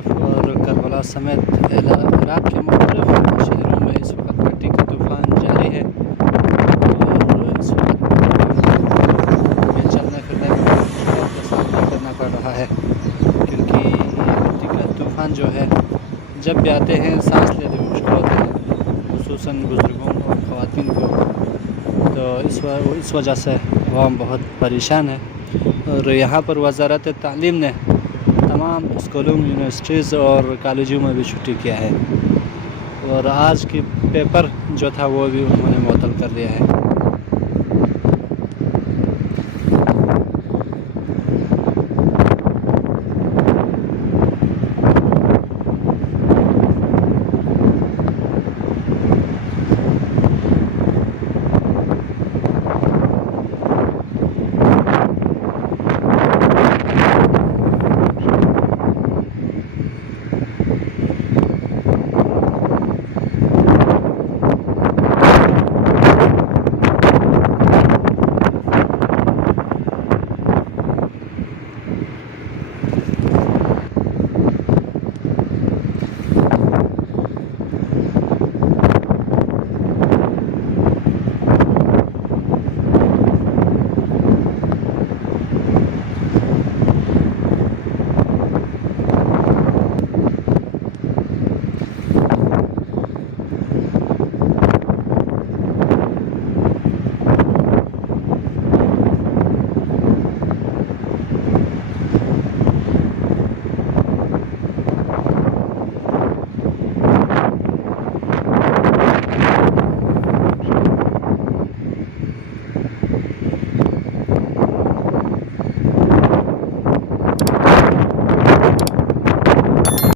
तरफ और करबला समेत इराक़ के मुख्तलिफ़ शहरों में इस वक्त मिट्टी का तूफ़ान जारी है और इस वक्त चलने फिरने में मुश्किलों का सामना करना पड़ रहा है, क्योंकि ये मिट्टी का तूफ़ान जो है जब भी आते हैं सांस लेने में मुश्किल होती है, खुसूसन बुज़ुर्गों और ख़वातीन को। तो इस वजह से अवाम बहुत परेशान है और यहाँ पर वज़ारत तालीम ने तमाम स्कूलों, यूनिवर्सिटीज़ और कॉलेजों में भी छुट्टी किया है और आज की पेपर जो था वो भी उन्होंने मुअत्तल कर दिया है।